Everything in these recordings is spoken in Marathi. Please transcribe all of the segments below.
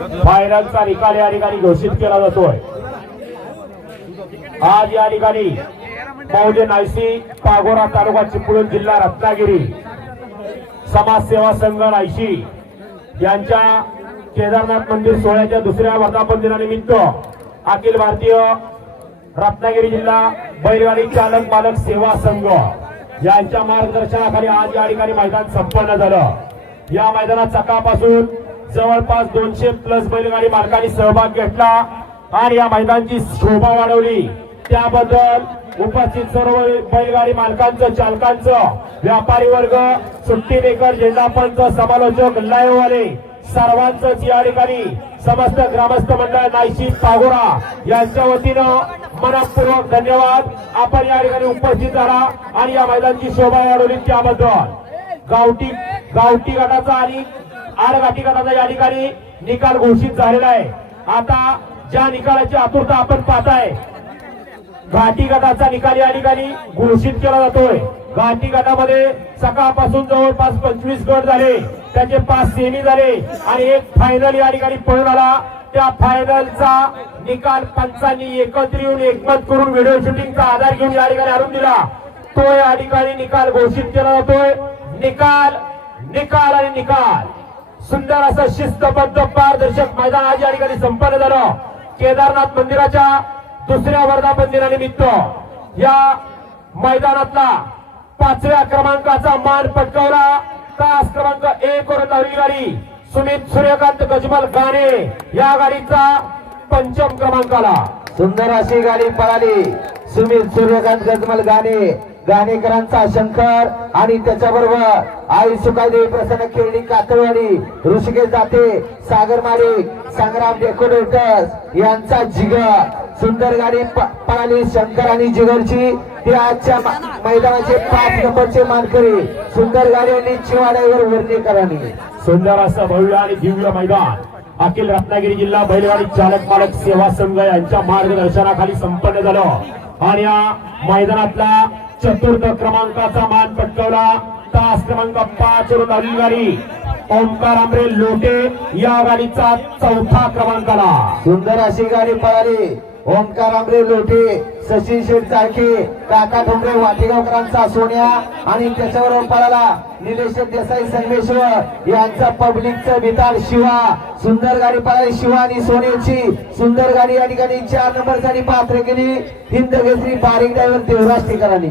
फायनलचा निकाल या ठिकाणी घोषित केला जातोय. आज या ठिकाणी मौजे नायसी पागोरा तालुका चिपळूण जिल्हा रत्नागिरी समाजसेवा संघ नायशी यांच्या केदारनाथ मंदिर सोहळ्याच्या दुसऱ्या वर्धापन दिनानिमित्त अखिल भारतीय रत्नागिरी जिल्हा बैलगाडी चालक मालक सेवा संघ यांच्या मार्गदर्शनाखाली आज या ठिकाणी मैदान संपन्न झालं. या मैदानात सकाळपासून जवळपास दोनशे प्लस बैलगाडी मालकांनी सहभाग घेतला आणि या मैदानाची शोभा वाढवली. त्याबद्दल उपस्थित सर्व बैलगाडी मालकांचं चालकांचं व्यापारी वर्ग सुट्टी मेकर झेंडापंच समालोचक लाईव्हवाले वाले या ठिकाणी समस्त ग्रामस्थ मंडळ नायशी पागोरा यांच्या वतीनं मनपूर्वक धन्यवाद. आपण या ठिकाणी उपस्थित झाला आणि या मैदानाची शोभा वाढवली त्याबद्दल. गावठी गावठी गटाचा आणि आडगाठी गटाचा या ठिकाणी निकाल घोषित झालेला आहे. आता ज्या निकालाची आतुरता आपण पाहताय घाटी गटाचा निकाल या ठिकाणी घोषित केला जातोय. घाटी गटामध्ये सकाळपासून जवळपास पंचवीस गट झाले. त्याचे पाच सेमी झाले आणि एक फायनल या ठिकाणी पळून आला. त्या फायनलचा निकाल पंचांनी एकत्र येऊन एकमत करून व्हिडिओ शूटिंगचा आधार घेऊन या ठिकाणी आणून दिला. तो या ठिकाणी निकाल घोषित केला जातोय. निकाल निकाल आणि निकाल. सुंदर असं शिस्तबद्ध पारदर्शक मैदान आज या ठिकाणी संपन्न झालं. केदारनाथ मंदिराच्या दुसऱ्या वर्धापन दिनानिमित्त या मैदानातला पाचव्या क्रमांकाचा मान पटकावला. तास क्रमांक एक वर धावली गाडी सुमित सूर्यकांत गजमल गाणे या गाडीचा पंचम क्रमांकाला. सुंदर अशी गाडी पळाली. सुमित सूर्यकांत गजमल गाणे. गाणेकरांचा शंकर आणि त्याच्याबरोबर आई सुकादेवी प्रसन्न खेळणी कातळवाडी ऋषिकेश जाते सागर संग्राम डेकोरेटर्स यांचा जिगर. सुंदर गाडी पळाली शंकर आणि जिगरची ते आजच्या मैदानाचे पाच नंबरचे मानकरी. सुंदर गाडी आणि चिवाड्यावर वर्णीकरांनी सुंदर असं भव्य आणि दिव्य मैदान. अखिल रत्नागिरी जिल्हा बैलगाडी चालक मालक सेवा संघ यांच्या मार्गदर्शनाखाली संपन्न झालं. आणि या मैदानातला चतुर्थ क्रमांकाचा मान पटकवला. तास क्रमांक पाच वरून गाडी ओंकार लोटे या गाडीचा चौथा क्रमांकाला. सुंदर अशी गाडी पळाली. ओमकार आंबरे लोटे सचिन शेठ चाळके काका ठोंबरे वाटेगावकरांचा सोन्या आणि त्याच्याबरोबर पळाला निलेश देसाई संगमेश्वर यांचा पब्लिकचं बिताल शिवा. सुंदर गाडी पळाली शिवा आणि सोन्याची. सुंदर गाडी या ठिकाणी चार नंबरसाठी पात्र केली. हिंद केसरी बारीक ड्रायव्हर देवराज टिकरांनी.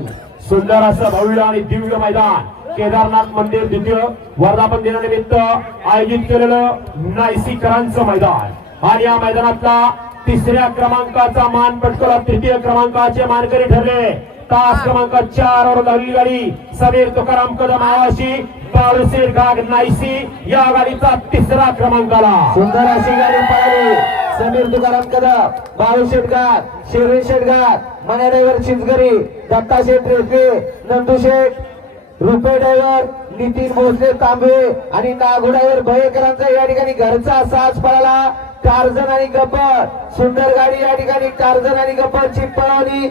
सुंदर असं भव्य आणि दिव्य मैदान. केदारनाथ मंदिर द्वितीय वर्धापन दिनानिमित्त आयोजित केलेलं नायसीकरांचं मैदान. आणि या मैदानातला तिसऱ्या क्रमांकाचा मान पटकवला. तृतीय क्रमांकाचे मानकरी ठरले. तास क्रमांक चार वर धावलेली गाडी. समीर तुकाराम कदम आवाशी बाळूसेठ घाट नाईसी या गाडीचा तिसरा क्रमांकाला सुंदर अशी गाडी पळाली. Sameer Tukaram Kadam Balu Shetgar Shirvi Shetgar Mane driver Chinchgari Datta Sheth railway Nandu Sheth Rupe driver Nitin Bhosale Tambe आणि नागू भयकरांचा या ठिकाणी घरचा साज पळाला. टार्झन आणि गब्बर सुंदर गाडी या ठिकाणी टार्झन आणि गब्बरची पळवली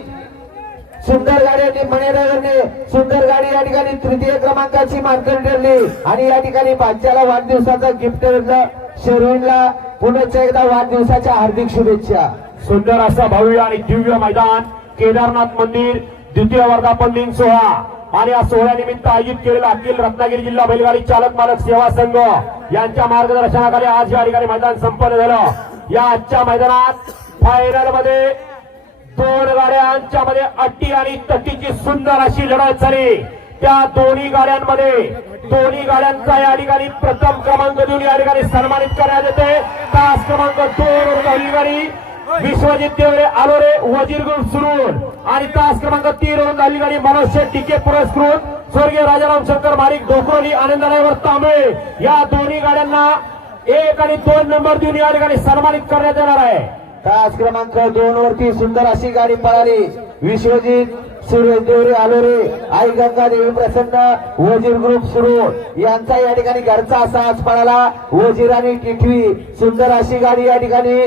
सुंदर गाडी आणि सुंदर गाडी या ठिकाणी तृतीय क्रमांकाची मानकरी ठरली आणि या ठिकाणी भाज्याला वाढदिवसाचं गिफ्ट भेटलं शेरविनला पुन्हा एकदा वाढदिवसाच्या हार्दिक शुभेच्छा. सुंदर असा भव्य आणि दिव्य मैदान. केदारनाथ मंदिर द्वितीय वर्धापन दिन सोहळा. आणि या सोहळ्यानिमित्त आयोजित केलेला अखिल रत्नागिरी जिल्हा बैलगाडी चालक मालक सेवा संघ यांच्या मार्गदर्शनाखाली आज या ठिकाणी मैदान संपन्न झालं. या आजच्या मैदानात फायनलमध्ये दोन गाड्यांच्या मध्ये अट्टी आणि तट्टीची सुंदर अशी लढत झाली. त्या दोन्ही गाड्यांमध्ये दोन्ही गाड्यांचा या ठिकाणी प्रथम क्रमांक देऊन या ठिकाणी सन्मानित करण्यात येते. तास क्रमांक दोन गाडी विश्वजित देवरे आलोरे वजीर ग्रुप सुरून आणि तास क्रमांक तीन वरून झाली गाडी मनोज शेठ टिके पुरस्कृत. स्वर्गीय राजाराम शंकर मारिक डोकरोली आनंदरायवर तांबे या दोन्ही गाड्यांना एक आणि दोन नंबर देऊन या ठिकाणी सन्मानित करण्यात येणार आहे. तास क्रमांक दोन वरती सुंदर अशी गाडी पळाली. विश्वजित सुरेश देवरे आलोरे आई गंगा देवी प्रसन्न वजीर ग्रुप सुरू यांचा या ठिकाणी घरचा साज पळाला. वजीर आणि टिटवी. सुंदर अशी गाडी या ठिकाणी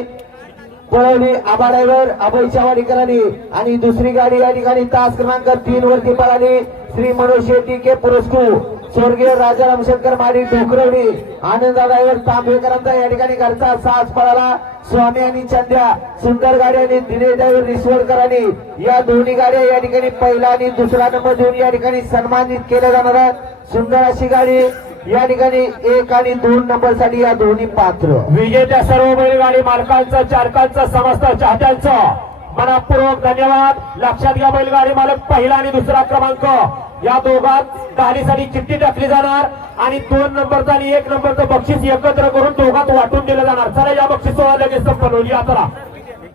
पळवली आबा ड्रायव्हर अभय चव्हाणीकरांनी आणि दुसरी गाडी या ठिकाणी तास क्रमांक तीन वरती पळाली. श्री मनोज शेट्टी के पुरस्कृत स्वर्गीय राजाराम शंकर माडी ढोकरवडी. आनंदादावर तांबेकरांचा या ठिकाणी घरचा साज पळाला. स्वामी आणि चंद्या सुंदर गाडी आणि दिनेश ड्रायव्हर रिश्वरकरांनी या दोन्ही गाड्या या ठिकाणी पहिला आणि दुसरा नंबर देऊन या ठिकाणी सन्मानित केल्या जाणार आहेत. सुंदर अशी गाडी या ठिकाणी एक आणि दोन नंबरसाठी या दोन्ही पात्र. विजेत्या सर्व बैलगाडी मालकांचं चालकांचं समस्त चाहत्यांचं मनापूर्वक धन्यवाद. लक्षात घ्या बैलगाडी मालक पहिला आणि दुसरा क्रमांक. या दोघात गाडीसाठी चिठ्ठी टाकली जाणार आणि दोन नंबरचा आणि एक नंबरचं बक्षीस एकत्र करून दोघात वाटून दिलं जाणार. चला या बक्षीस सोहळा लगेच संपन्न होईल चला.